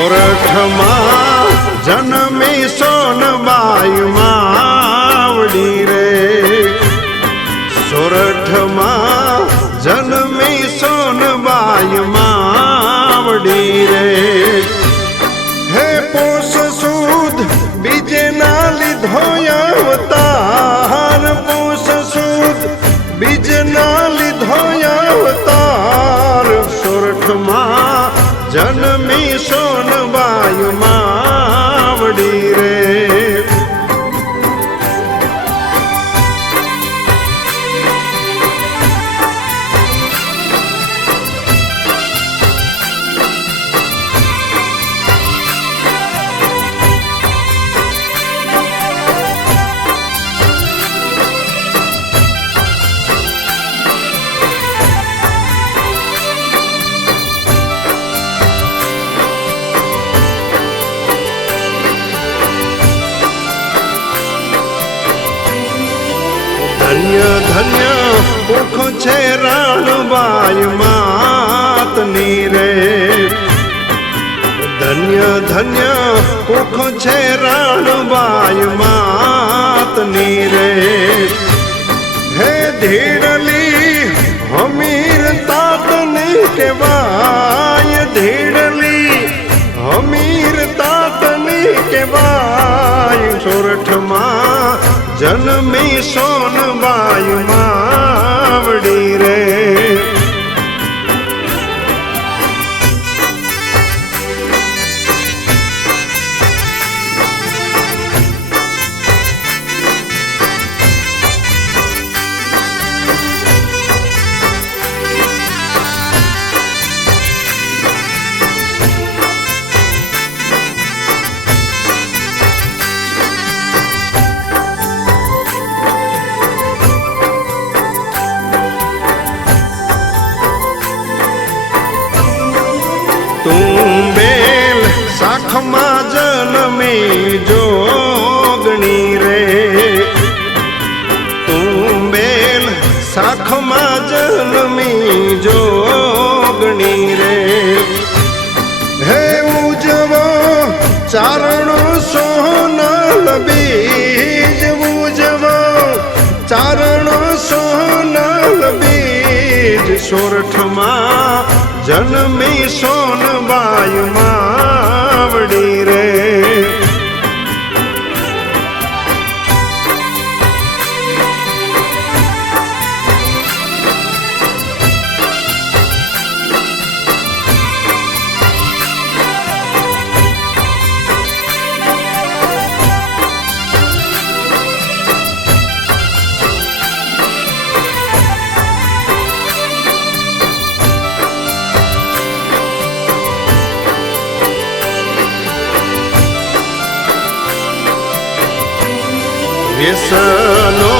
સોરઠમાં જન્મી સોનબાઈ માવડી રે. સોરઠમાં જન્મી ધન્ય પુખ છે રાણબાઈ માતની રે. ધન્ય ધન્ય પુખ છે રાણબાઈ માતની રે. હે ધીરલી હમીર તાતની કેવાય સોનબાઈ માવડી શાખમાં જન્મી જોગણી રે. તું બેલ શાખમાં જન્મી જોગણી રે. હે ઉજવો ચારણો સોનલ બીજ ઉજવો. ચારણો સોનલ બીજ સોરઠમાં જન્મી સોન માવડી રે વ્યસનો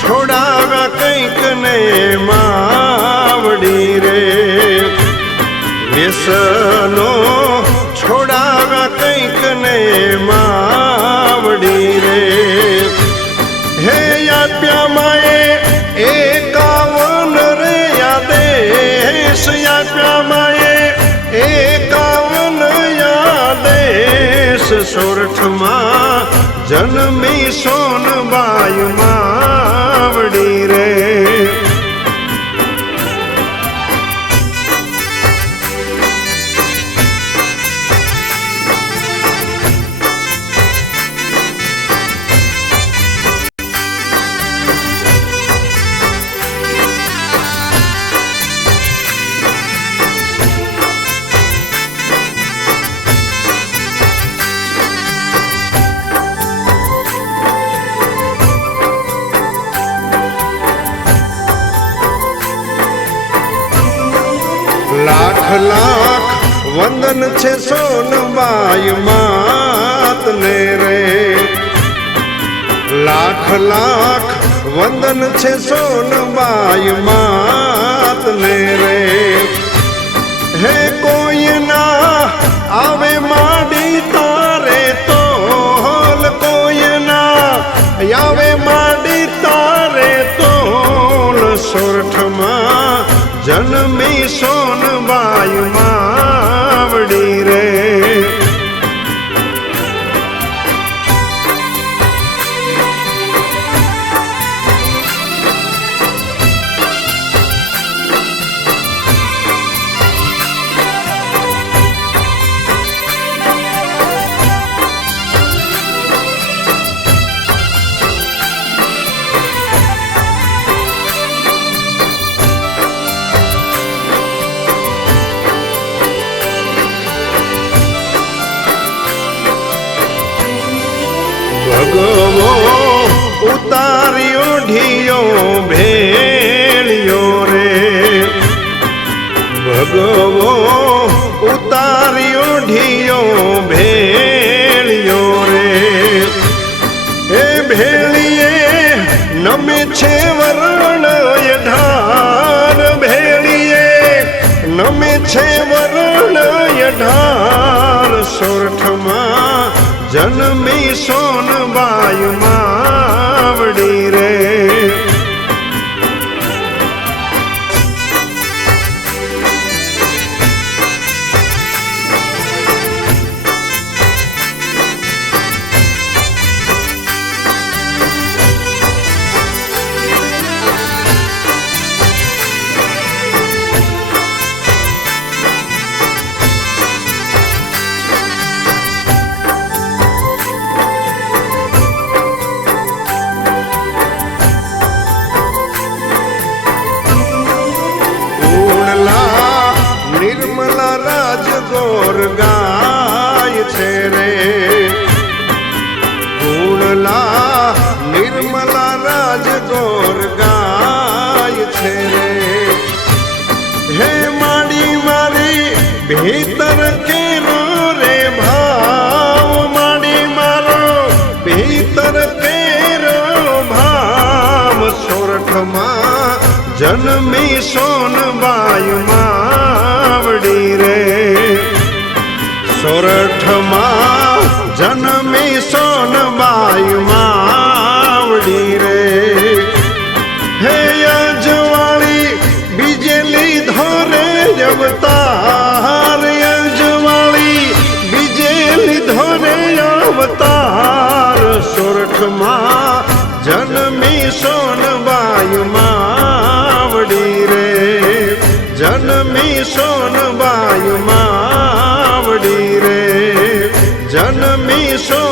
છોડાવ્યા કંઈક ને માવડી રે. વ્યસનો છોડાવ્યા કંઈક ને માવડી રે. હે આપ્યા માએ એકાવન રે યાદેશ આપ્યા માએ એકાવન યાદેશ સોરઠમાં જન્મી સોનબાઈ માવડી રે. વંદન છે સોનબાઈ માતને રે. લાખ લાખ વંદન છે સોનબાઈ માતને રે. હે કોઈ ના આવે માડી તારે તોલ. કોઈ ના આવે માડી તારે તોલ. સોરઠમાં જન્મી ભેળિયો રે. ભગવો ઉતાર્યો ઢીયો ભેળિયો રે. એ ભેળીએ નમે છે વરણ ઢાર ભેળીએ. નમે છે વરણ ઢાર સોરઠમાં જન્મી સોન માવડી જન્મી સોનબાઈ માવડી રે. સોરઠમાં જન્મી સોનબાઈ માવડી રે. હે અજવાળી, બીજેલી ધોરે અવતાર, અજવાળી, બીજેલી ધોરે અવતાર, સોરઠમાં ની સોનબાઈ માવડી રે. જન્મી સો